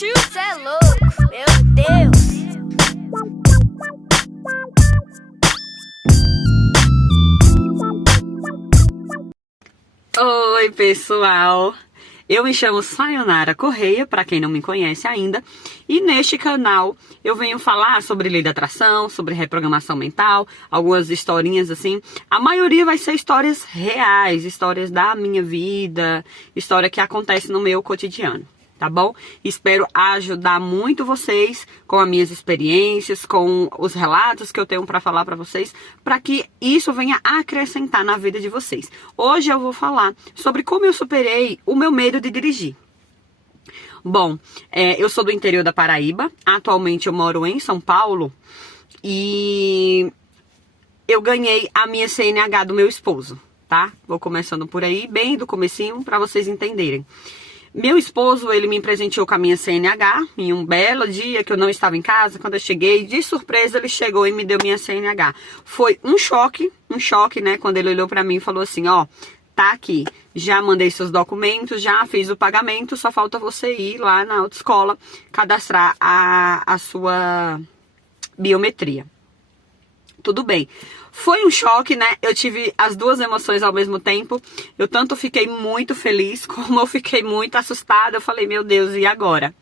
tio, cê é louco, meu Deus. Oi, pessoal! Eu me chamo Sayonara Correia, para quem não me conhece ainda, e neste canal eu venho falar sobre lei da atração, sobre reprogramação mental, algumas historinhas assim. A maioria vai ser histórias reais, histórias da minha vida, história que acontece no meu cotidiano, tá bom? Espero ajudar muito vocês com as minhas experiências, com os relatos que eu tenho para falar para vocês, para que isso venha acrescentar na vida de vocês. Hoje eu vou falar sobre como eu superei o meu medo de dirigir. Bom, eu sou do interior da Paraíba, atualmente eu moro em São Paulo e eu ganhei a minha CNH do meu esposo, tá? Vou começando por aí, bem do comecinho, para vocês entenderem. Meu esposo, ele me presenteou com a minha CNH em um belo dia que eu não estava em casa. Quando eu cheguei, de surpresa, ele chegou e me deu minha CNH. Foi um choque, né? Quando ele olhou pra mim e falou assim, ó, tá aqui, já mandei seus documentos, já fiz o pagamento, só falta você ir lá na autoescola cadastrar a sua biometria. Tudo bem. Foi um choque, né? Eu tive as duas emoções ao mesmo tempo. Eu tanto fiquei muito feliz, como eu fiquei muito assustada. Eu falei, meu Deus, e agora?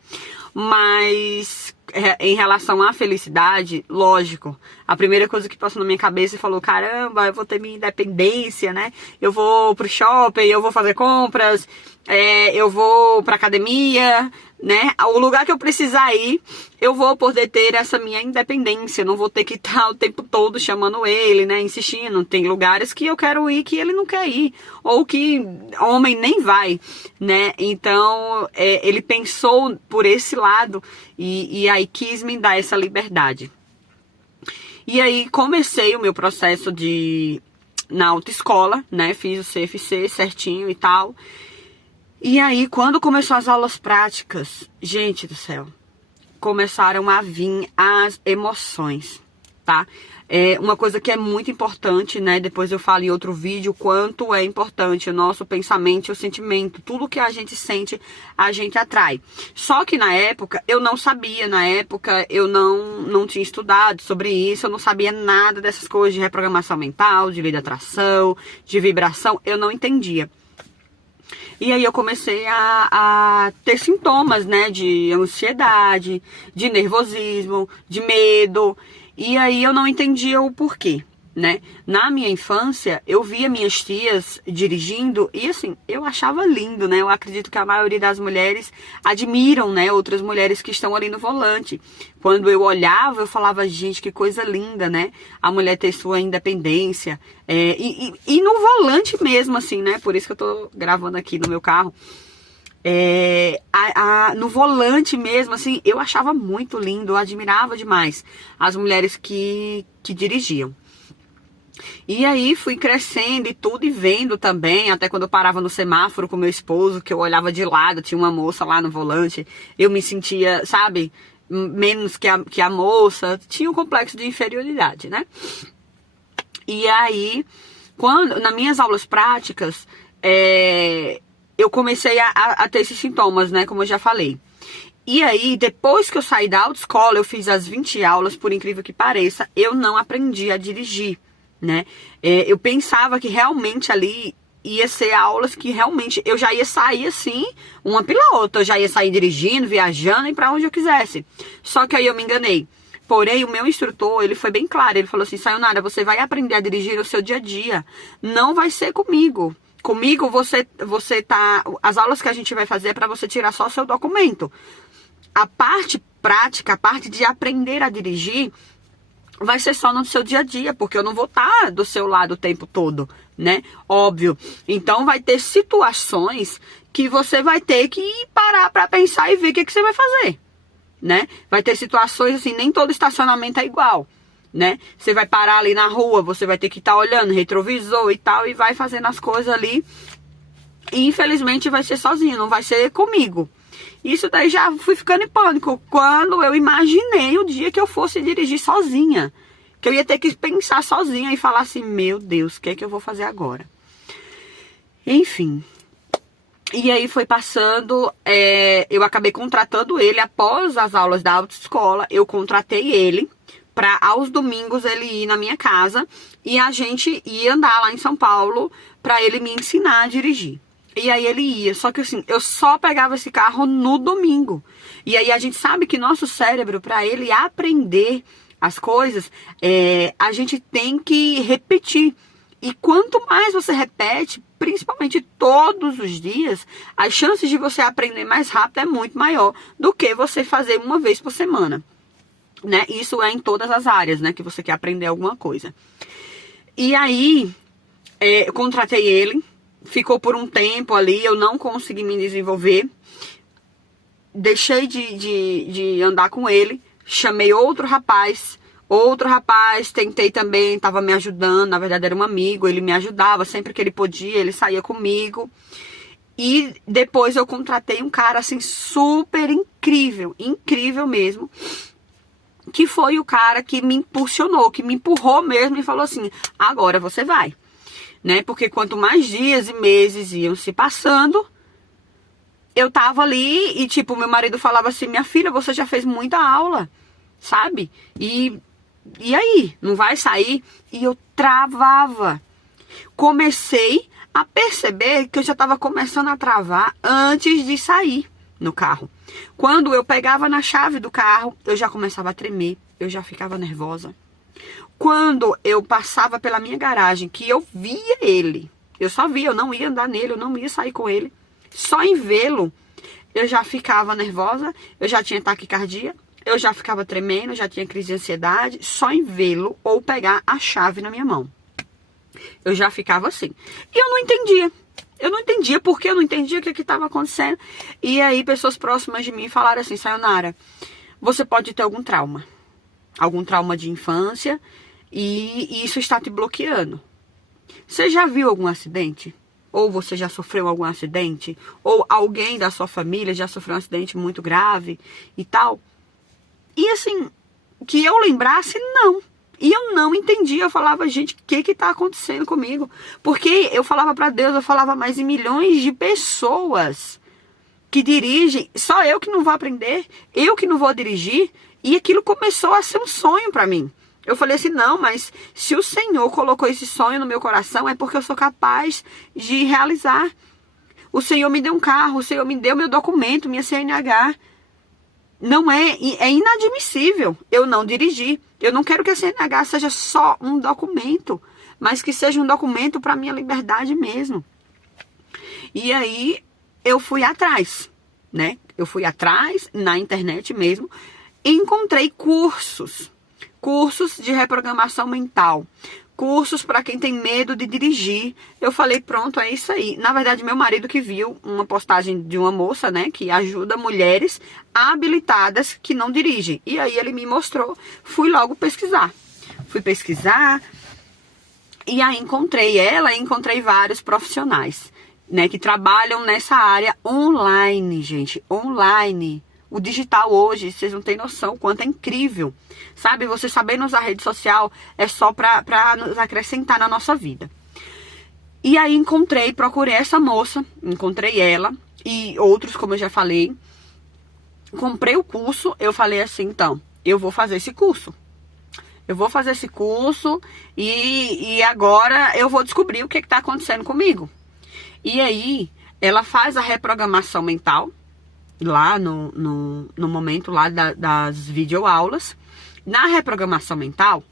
Mas em relação à felicidade, lógico, a primeira coisa que passou na minha cabeça falou, caramba, eu vou ter minha independência, né? Eu vou pro shopping, eu vou fazer compras, eu vou pra academia, né? O lugar que eu precisar ir, eu vou poder ter essa minha independência. Não vou ter que estar o tempo todo chamando ele, né? Insistindo. Tem lugares que eu quero ir que ele não quer ir. Ou que homem nem vai, né? Então, ele pensou por esse lado e aí quis me dar essa liberdade. E aí comecei o meu processo na autoescola, né? Fiz o CFC certinho e tal. E aí, quando começou as aulas práticas, gente do céu, começaram a vir as emoções, tá? Uma coisa que é muito importante, né? Depois eu falo em outro vídeo, quanto é importante o nosso pensamento e o sentimento. Tudo que a gente sente, a gente atrai. Só que na época, eu não sabia. Na época, eu não tinha estudado sobre isso. Eu não sabia nada dessas coisas de reprogramação mental, de lei da atração, de vibração. Eu não entendia. E aí eu comecei a ter sintomas, né, de ansiedade, de nervosismo, de medo. E aí eu não entendia o porquê, né? Na minha infância, eu via minhas tias dirigindo e assim, eu achava lindo, né? Eu acredito que a maioria das mulheres admiram, né, outras mulheres que estão ali no volante. Quando eu olhava, eu falava, gente, que coisa linda, né? A mulher ter sua independência. E no volante mesmo, assim, né? Por isso que eu tô gravando aqui no meu carro. No volante mesmo, assim, eu achava muito lindo, eu admirava demais as mulheres que dirigiam. E aí fui crescendo e tudo e vendo também, até quando eu parava no semáforo com meu esposo, que eu olhava de lado, tinha uma moça lá no volante, eu me sentia, sabe, menos que a moça, tinha um complexo de inferioridade, né? E aí, nas minhas aulas práticas, eu comecei a ter esses sintomas, né, como eu já falei. E aí, depois que eu saí da autoescola, eu fiz as 20 aulas, por incrível que pareça, eu não aprendi a dirigir, né? Eu pensava que realmente ali ia ser aulas que realmente eu já ia sair assim, uma pilota, eu já ia sair dirigindo, viajando e pra onde eu quisesse. Só que aí eu me enganei. Porém, o meu instrutor, ele foi bem claro, ele falou assim, Sayonara, você vai aprender a dirigir no seu dia a dia, não vai ser comigo. Comigo, você tá... As aulas que a gente vai fazer é pra você tirar só o seu documento. A parte prática, a parte de aprender a dirigir, vai ser só no seu dia a dia, porque eu não vou estar do seu lado o tempo todo, né? Óbvio. Então, vai ter situações que você vai ter que parar pra pensar e ver o que você vai fazer, né? Vai ter situações assim, nem todo estacionamento é igual, né? Você vai parar ali na rua, você vai ter que estar olhando retrovisor e tal, e vai fazendo as coisas ali. E infelizmente vai ser sozinho, não vai ser comigo. Isso daí já fui ficando em pânico quando eu imaginei o dia que eu fosse dirigir sozinha. Que eu ia ter que pensar sozinha e falar assim, meu Deus, o que é que eu vou fazer agora? Enfim, E aí foi passando, eu acabei contratando ele após as aulas da autoescola, eu contratei ele para aos domingos ele ir na minha casa e a gente ia andar lá em São Paulo para ele me ensinar a dirigir. E aí ele ia, só que assim, eu só pegava esse carro no domingo. E aí a gente sabe que nosso cérebro, para ele aprender as coisas, a gente tem que repetir. E quanto mais você repete, principalmente todos os dias, as chances de você aprender mais rápido é muito maior do que você fazer uma vez por semana, né? Isso é em todas as áreas, né? Que você quer aprender alguma coisa. E aí, eu contratei ele, ficou por um tempo ali, eu não consegui me desenvolver, deixei de andar com ele, chamei outro rapaz, tentei também, estava me ajudando, na verdade era um amigo, ele me ajudava, sempre que ele podia, ele saía comigo. E depois eu contratei um cara assim super incrível, incrível mesmo, que foi o cara que me impulsionou, que me empurrou mesmo e falou assim, agora você vai, né? Porque quanto mais dias e meses iam se passando, eu tava ali e tipo, meu marido falava assim, minha filha, você já fez muita aula, sabe? E aí, não vai sair? E eu travava. Comecei a perceber que eu já estava começando a travar antes de sair no carro. Quando eu pegava na chave do carro, eu já começava a tremer, eu já ficava nervosa. Quando eu passava pela minha garagem, que eu via ele, eu só via, eu não ia andar nele, eu não ia sair com ele, só em vê-lo, eu já ficava nervosa, eu já tinha taquicardia, eu já ficava tremendo, já tinha crise de ansiedade, só em vê-lo ou pegar a chave na minha mão. Eu já ficava assim. E eu não entendia. Eu não entendia porque eu não entendia o que estava acontecendo. E aí pessoas próximas de mim falaram assim, Sayonara, você pode ter algum trauma de infância e isso está te bloqueando. Você já viu algum acidente? Ou você já sofreu algum acidente? Ou alguém da sua família já sofreu um acidente muito grave e tal? E assim, que eu lembrasse, não. E eu não entendia, eu falava, gente, o que tá acontecendo comigo? Porque eu falava pra Deus, eu falava mais de milhões de pessoas que dirigem, só eu que não vou aprender, eu que não vou dirigir, e aquilo começou a ser um sonho pra mim. Eu falei assim, não, mas se o Senhor colocou esse sonho no meu coração, é porque eu sou capaz de realizar. O Senhor me deu um carro, o Senhor me deu meu documento, minha CNH. Não é inadmissível eu não dirigir. Eu não quero que a CNH seja só um documento, mas que seja um documento para minha liberdade mesmo. E aí eu fui atrás, né? Eu fui atrás na internet mesmo e encontrei cursos de reprogramação mental. Cursos para quem tem medo de dirigir. Eu falei, pronto, é isso aí. Na verdade, meu marido que viu uma postagem de uma moça, né, que ajuda mulheres habilitadas que não dirigem. E aí ele me mostrou, fui logo pesquisar. Fui pesquisar e aí encontrei ela e encontrei vários profissionais, né, que trabalham nessa área online, gente, online. O digital hoje, vocês não têm noção o quanto é incrível. Sabe, você sabendo usar a rede social é só pra nos acrescentar na nossa vida. E aí procurei essa moça, encontrei ela e outros, como eu já falei. Comprei o curso, eu falei assim, então, eu vou fazer esse curso. Eu vou fazer esse curso e agora eu vou descobrir o que está acontecendo comigo. E aí, ela faz a reprogramação mental, lá no momento lá das videoaulas. Na reprogramação mental,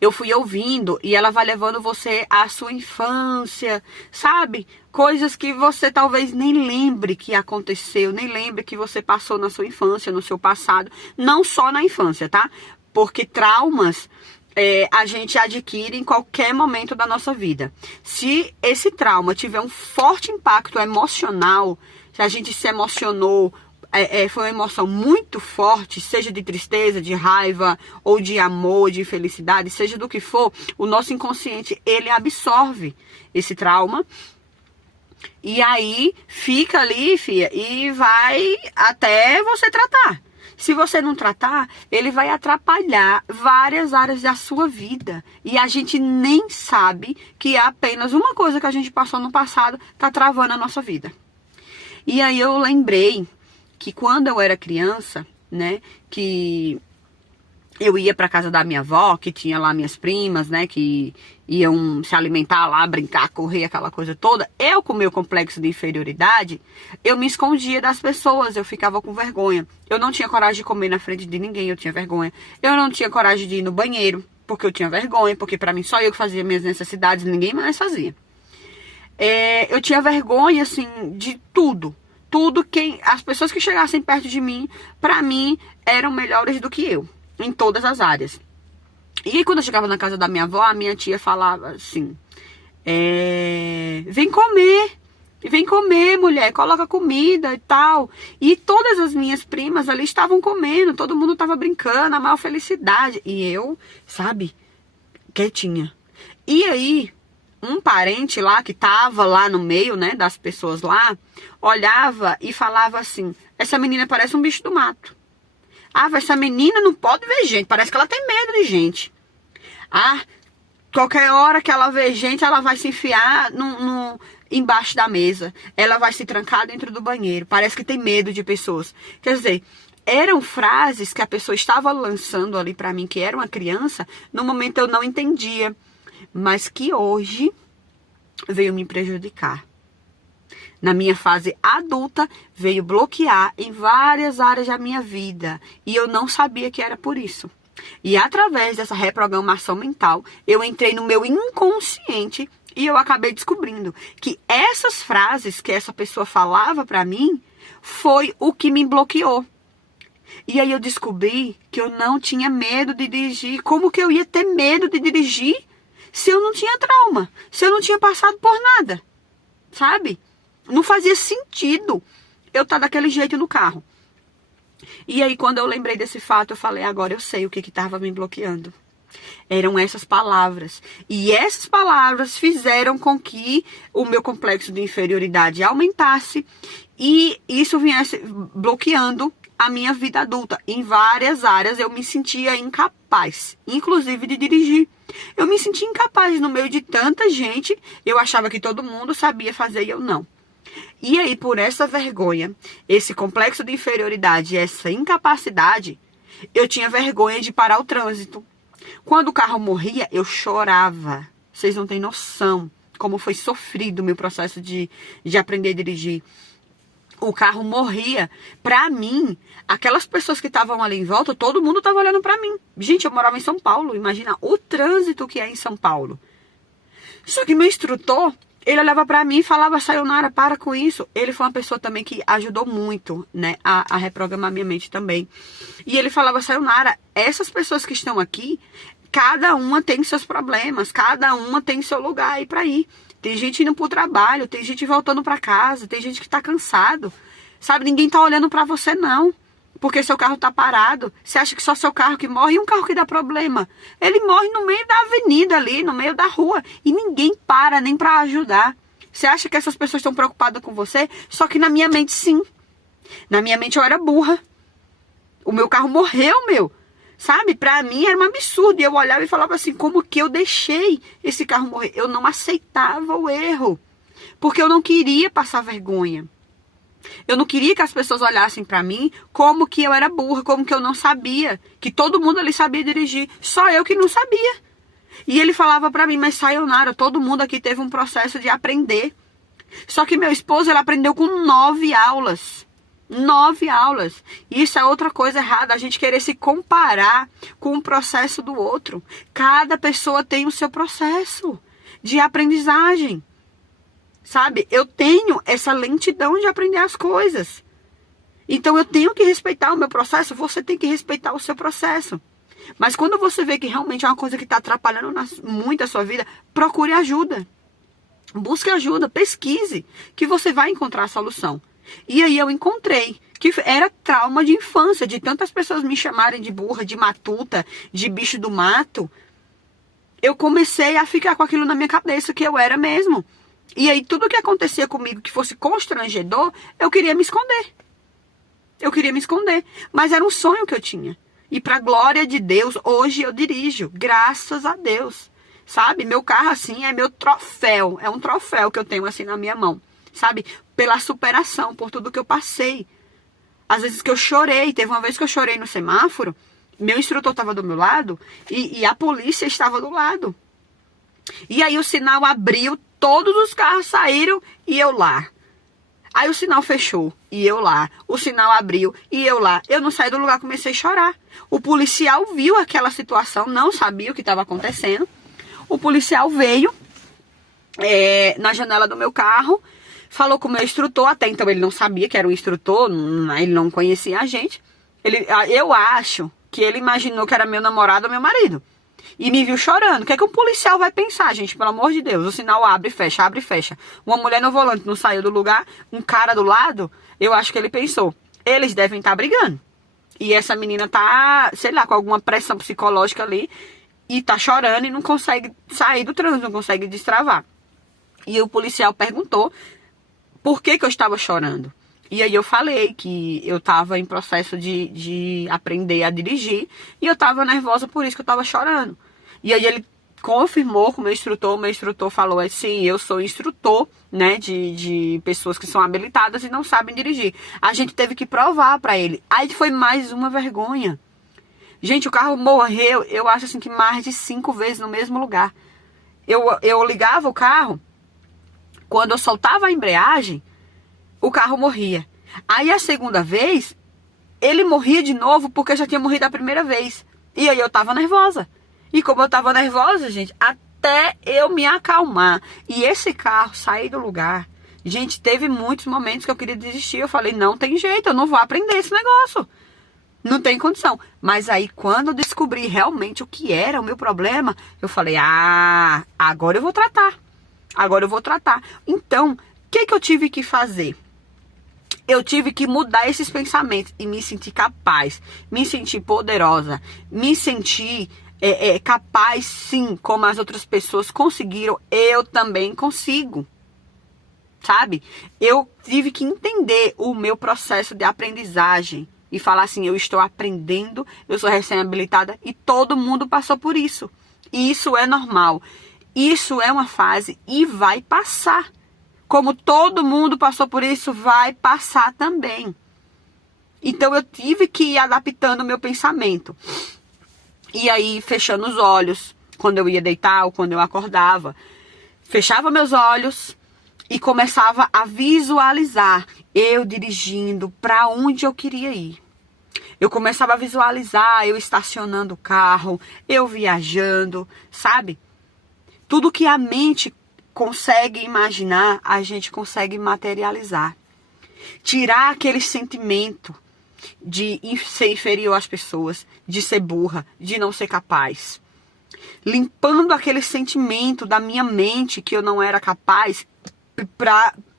eu fui ouvindo e ela vai levando você à sua infância, sabe? Coisas que você talvez nem lembre que aconteceu, nem lembre que você passou na sua infância, no seu passado. Não só na infância, tá? Porque traumas a gente adquire em qualquer momento da nossa vida. Se esse trauma tiver um forte impacto emocional, se a gente se emocionou, foi uma emoção muito forte, seja de tristeza, de raiva, ou de amor, de felicidade, seja do que for, o nosso inconsciente, ele absorve esse trauma, e aí fica ali, filha, e vai até você tratar. Se você não tratar, ele vai atrapalhar várias áreas da sua vida. E a gente nem sabe que é apenas uma coisa que a gente passou no passado tá travando a nossa vida. E aí eu lembrei que quando eu era criança, né, que eu ia para casa da minha avó, que tinha lá minhas primas, né, que iam se alimentar lá, brincar, correr, aquela coisa toda. Eu, com o meu complexo de inferioridade, eu me escondia das pessoas, eu ficava com vergonha. Eu não tinha coragem de comer na frente de ninguém, eu tinha vergonha. Eu não tinha coragem de ir no banheiro, porque eu tinha vergonha, porque para mim só eu que fazia minhas necessidades, ninguém mais fazia. Eu tinha vergonha, assim, de tudo. As pessoas que chegassem perto de mim, pra mim, eram melhores do que eu, em todas as áreas. E aí, quando eu chegava na casa da minha avó, a minha tia falava assim, vem comer, mulher, coloca comida e tal. E todas as minhas primas ali estavam comendo, todo mundo tava brincando, a maior felicidade. E eu, sabe, quietinha. E aí, um parente lá, que tava lá no meio, né, das pessoas lá, olhava e falava assim, essa menina parece um bicho do mato. Ah, essa menina não pode ver gente, parece que ela tem medo de gente. Ah, qualquer hora que ela vê gente, ela vai se enfiar embaixo da mesa. Ela vai se trancar dentro do banheiro, parece que tem medo de pessoas. Quer dizer, eram frases que a pessoa estava lançando ali pra mim, que era uma criança, no momento eu não entendia. Mas que hoje veio me prejudicar. Na minha fase adulta, veio bloquear em várias áreas da minha vida. E eu não sabia que era por isso. E através dessa reprogramação mental, eu entrei no meu inconsciente e eu acabei descobrindo que essas frases que essa pessoa falava pra mim, foi o que me bloqueou. E aí eu descobri que eu não tinha medo de dirigir. Como que eu ia ter medo de dirigir se eu não tinha trauma? Se eu não tinha passado por nada? Sabe? Não fazia sentido eu estar daquele jeito no carro. E aí, quando eu lembrei desse fato, eu falei, agora eu sei o que estava me bloqueando. Eram essas palavras. E essas palavras fizeram com que o meu complexo de inferioridade aumentasse e isso viesse bloqueando a minha vida adulta. Em várias áreas eu me sentia incapaz, inclusive de dirigir. Eu me sentia incapaz no meio de tanta gente. Eu achava que todo mundo sabia fazer e eu não. E aí, por essa vergonha, esse complexo de inferioridade, essa incapacidade, eu tinha vergonha de parar o trânsito. Quando o carro morria, eu chorava. Vocês não têm noção como foi sofrido o meu processo de aprender a dirigir. O carro morria. Pra mim, aquelas pessoas que estavam ali em volta, todo mundo estava olhando pra mim. Gente, eu morava em São Paulo. Imagina o trânsito que é em São Paulo. Só que meu instrutor, ele olhava pra mim e falava, Sayonara, para com isso. Ele foi uma pessoa também que ajudou muito, né, a reprogramar minha mente também. E ele falava, Sayonara, essas pessoas que estão aqui, cada uma tem seus problemas, cada uma tem seu lugar aí pra ir. Tem gente indo pro trabalho, tem gente voltando pra casa, tem gente que tá cansado. Sabe, ninguém tá olhando pra você não, porque seu carro tá parado. Você acha que só seu carro que morre? E um carro que dá problema? Ele morre no meio da avenida ali, no meio da rua. E ninguém para nem pra ajudar. Você acha que essas pessoas estão preocupadas com você? Só que na minha mente, sim. Na minha mente eu era burra. O meu carro morreu, meu. Sabe? Pra mim era um absurdo. E eu olhava e falava assim, como que eu deixei esse carro morrer? Eu não aceitava o erro. Porque eu não queria passar vergonha. Eu não queria que as pessoas olhassem pra mim como que eu era burra, como que eu não sabia. Que todo mundo ali sabia dirigir. Só eu que não sabia. E ele falava pra mim, mas Sayonara, todo mundo aqui teve um processo de aprender. Só que meu esposo, ele aprendeu com 9 aulas. 9 aulas. Isso é outra coisa errada, a gente querer se comparar com o processo do outro. Cada pessoa tem o seu processo de aprendizagem. Sabe? Eu tenho essa lentidão de aprender as coisas. Então eu tenho que respeitar o meu processo, você tem que respeitar o seu processo. Mas quando você vê que realmente é uma coisa que está atrapalhando muito a sua vida, procure ajuda. Busque ajuda, pesquise, que você vai encontrar a solução. E aí eu encontrei que era trauma de infância, de tantas pessoas me chamarem de burra, de matuta, de bicho do mato. Eu comecei a ficar com aquilo na minha cabeça, que eu era mesmo. E aí tudo que acontecia comigo que fosse constrangedor, eu queria me esconder. Eu queria me esconder, mas era um sonho que eu tinha. E pra glória de Deus, hoje eu dirijo, graças a Deus. Sabe? Meu carro, assim, é meu troféu. É um troféu que eu tenho, assim, na minha mão. Sabe? Pela superação, por tudo que eu passei. Às vezes que eu chorei. Teve uma vez que eu chorei no semáforo. Meu instrutor estava do meu lado e a polícia estava do lado. E aí o sinal abriu, todos os carros saíram e eu lá. Aí o sinal fechou e eu lá. O sinal abriu e eu lá. Eu não saí do lugar, comecei a chorar. O policial viu aquela situação, não sabia o que estava acontecendo. O policial veio na janela do meu carro, falou com o meu instrutor. Até então ele não sabia que era um instrutor, ele não conhecia a gente. Eu acho que ele imaginou que era meu namorado ou meu marido. E me viu chorando. O que é que um policial vai pensar, gente? Pelo amor de Deus. O sinal abre e fecha, abre e fecha. Uma mulher no volante não saiu do lugar. Um cara do lado. Eu acho que ele pensou. Eles devem estar brigando. E essa menina tá, sei lá, com alguma pressão psicológica ali. E tá chorando e não consegue sair do trânsito. Não consegue destravar. E o policial perguntou por que eu estava chorando. E aí eu falei que eu estava em processo de aprender a dirigir e eu estava nervosa, por isso que eu estava chorando. E aí ele confirmou com o meu instrutor falou assim, eu sou instrutor, né, de pessoas que são habilitadas e não sabem dirigir. A gente teve que provar para ele. Aí foi mais uma vergonha. Gente, o carro morreu, eu acho assim que mais de 5 vezes no mesmo lugar. Eu ligava o carro, quando eu soltava a embreagem, o carro morria. Aí a segunda vez, ele morria de novo porque eu já tinha morrido a primeira vez. E aí eu tava nervosa. E como eu tava nervosa, gente, até eu me acalmar e esse carro sair do lugar, gente, teve muitos momentos que eu queria desistir. Eu falei, não tem jeito, eu não vou aprender esse negócio. Não tem condição. Mas aí quando eu descobri realmente o que era o meu problema, eu falei, agora eu vou tratar. Agora eu vou tratar. Então, o que eu tive que fazer? Eu tive que mudar esses pensamentos e me sentir capaz, me sentir poderosa, me sentir capaz, sim, como as outras pessoas conseguiram, eu também consigo, sabe? Eu tive que entender o meu processo de aprendizagem e falar assim, eu estou aprendendo, eu sou recém-habilitada e todo mundo passou por isso. E isso é normal, isso é uma fase e vai passar. Como todo mundo passou por isso, vai passar também. Então eu tive que ir adaptando o meu pensamento. E aí, fechando os olhos, quando eu ia deitar ou quando eu acordava, fechava meus olhos e começava a visualizar eu dirigindo para onde eu queria ir. Eu começava a visualizar eu estacionando o carro, eu viajando, sabe? Tudo que a mente consegue imaginar, a gente consegue materializar. Tirar aquele sentimento de ser inferior às pessoas, de ser burra, de não ser capaz. Limpando aquele sentimento da minha mente que eu não era capaz,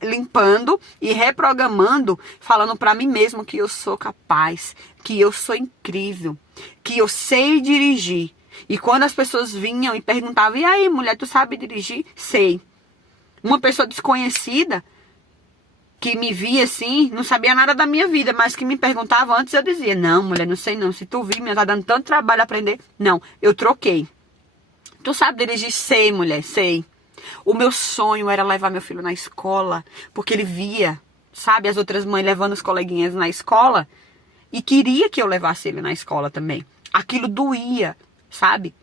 limpando e reprogramando, falando para mim mesmo que eu sou capaz, que eu sou incrível, que eu sei dirigir. E quando as pessoas vinham e perguntavam, e aí, mulher, tu sabe dirigir? Sei. Uma pessoa desconhecida, que me via assim, não sabia nada da minha vida, mas que me perguntava antes, eu dizia, não, mulher, não sei não. Se tu vir, me tá dando tanto trabalho aprender. Não, eu troquei. Tu sabe dirigir? Sei, mulher, sei. O meu sonho era levar meu filho na escola, porque ele via, sabe, as outras mães levando os coleguinhas na escola, e queria que eu levasse ele na escola também. Aquilo doía, sabe?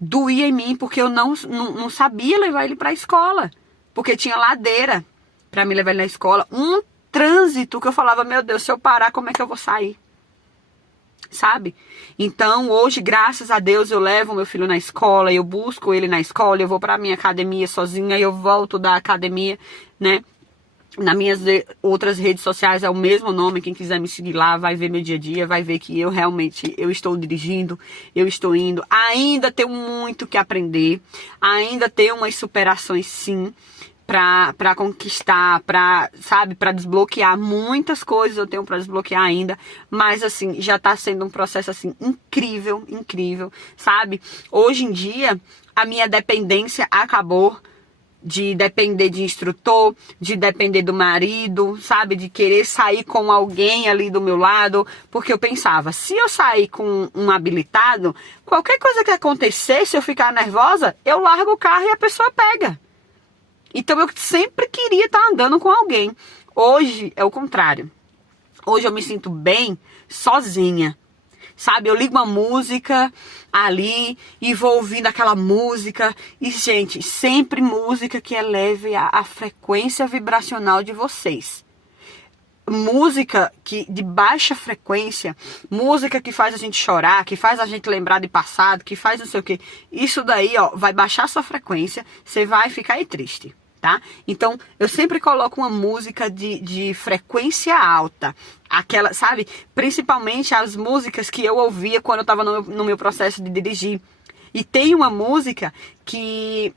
Doía em mim, porque eu não sabia levar ele para a escola. Porque tinha ladeira para me levar ele na escola. Um trânsito que eu falava, meu Deus, se eu parar, como é que eu vou sair? Sabe? Então, hoje, graças a Deus, eu levo meu filho na escola, eu busco ele na escola, eu vou para minha academia sozinha, eu volto da academia, né? Nas minhas outras redes sociais é o mesmo nome, quem quiser me seguir lá vai ver meu dia a dia, vai ver que eu realmente, eu estou dirigindo, eu estou indo. Ainda tenho muito que aprender, ainda tenho umas superações sim, para conquistar, para desbloquear muitas coisas eu tenho para desbloquear ainda, mas assim, já tá sendo um processo assim incrível, incrível, sabe? Hoje em dia, a minha dependência acabou. de depender de instrutor, de depender do marido, sabe? De querer sair com alguém ali do meu lado, porque eu pensava, se eu sair com um habilitado, qualquer coisa que acontecer, se eu ficar nervosa, eu largo o carro e a pessoa pega. Então eu sempre queria estar andando com alguém. Hoje é o contrário. Hoje eu me sinto bem sozinha. Sabe, eu ligo uma música ali e vou ouvindo aquela música. E, gente, sempre música que eleve a frequência vibracional de vocês. Música de baixa frequência, música que faz a gente chorar, que faz a gente lembrar de passado, que faz não sei o quê. Isso daí, ó, vai baixar sua frequência, você vai ficar aí triste. Tá? Então, eu sempre coloco uma música de frequência alta. Aquela, sabe? Principalmente as músicas que eu ouvia quando eu estava no meu processo de dirigir. E tem uma música que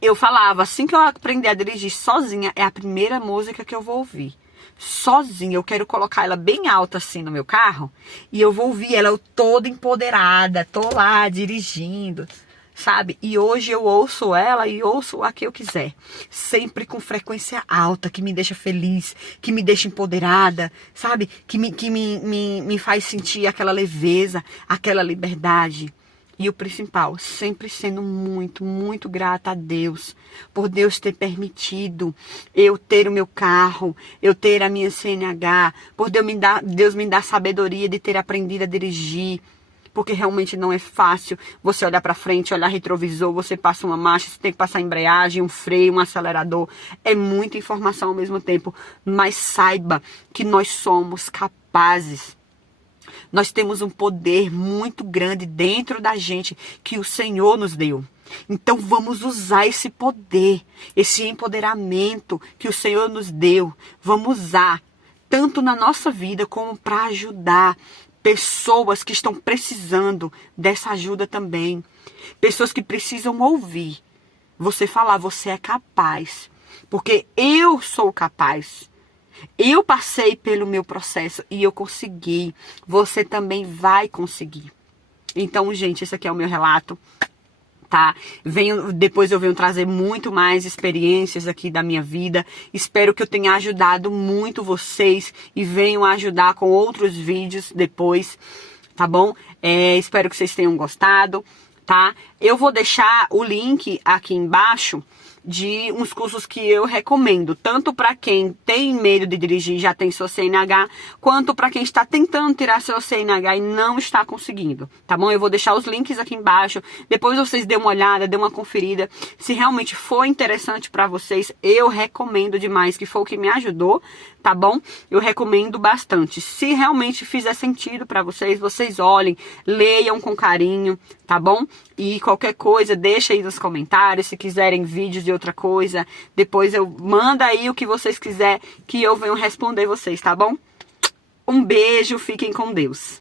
eu falava, assim que eu aprender a dirigir sozinha, é a primeira música que eu vou ouvir. Sozinha, eu quero colocar ela bem alta assim no meu carro. E eu vou ouvir ela toda empoderada, tô lá dirigindo. Sabe? E hoje eu ouço ela e ouço a que eu quiser. Sempre com frequência alta, que me deixa feliz, que me deixa empoderada, sabe? Que me faz sentir aquela leveza, aquela liberdade. E o principal, sempre sendo muito, muito grata a Deus. Por Deus ter permitido eu ter o meu carro, eu ter a minha CNH. Por Deus me dar sabedoria de ter aprendido a dirigir. Porque realmente não é fácil você olhar para frente, olhar retrovisor, você passa uma marcha, você tem que passar embreagem, um freio, um acelerador. É muita informação ao mesmo tempo. Mas saiba que nós somos capazes. Nós temos um poder muito grande dentro da gente que o Senhor nos deu. Então vamos usar esse poder, esse empoderamento que o Senhor nos deu. Vamos usar tanto na nossa vida como para ajudar pessoas que estão precisando dessa ajuda também. Pessoas que precisam ouvir você falar, você é capaz. Porque eu sou capaz. Eu passei pelo meu processo e eu consegui. Você também vai conseguir. Então, gente, esse aqui é o meu relato. Tá? Depois eu venho trazer muito mais experiências aqui da minha vida. Espero que eu tenha ajudado muito vocês e venham ajudar com outros vídeos depois, tá bom? Espero que vocês tenham gostado, tá? Eu vou deixar o link aqui embaixo de uns cursos que eu recomendo, tanto para quem tem medo de dirigir e já tem seu CNH, quanto para quem está tentando tirar seu CNH e não está conseguindo, tá bom? Eu vou deixar os links aqui embaixo, depois vocês dêem uma olhada, dêem uma conferida. Se realmente for interessante para vocês, eu recomendo demais, que foi o que me ajudou, tá bom? Eu recomendo bastante. Se realmente fizer sentido para vocês, vocês olhem, leiam com carinho, tá bom? E qualquer coisa, deixa aí nos comentários, se quiserem vídeos de outra coisa, depois manda aí o que vocês quiserem, que eu venho responder vocês, tá bom? Um beijo, fiquem com Deus.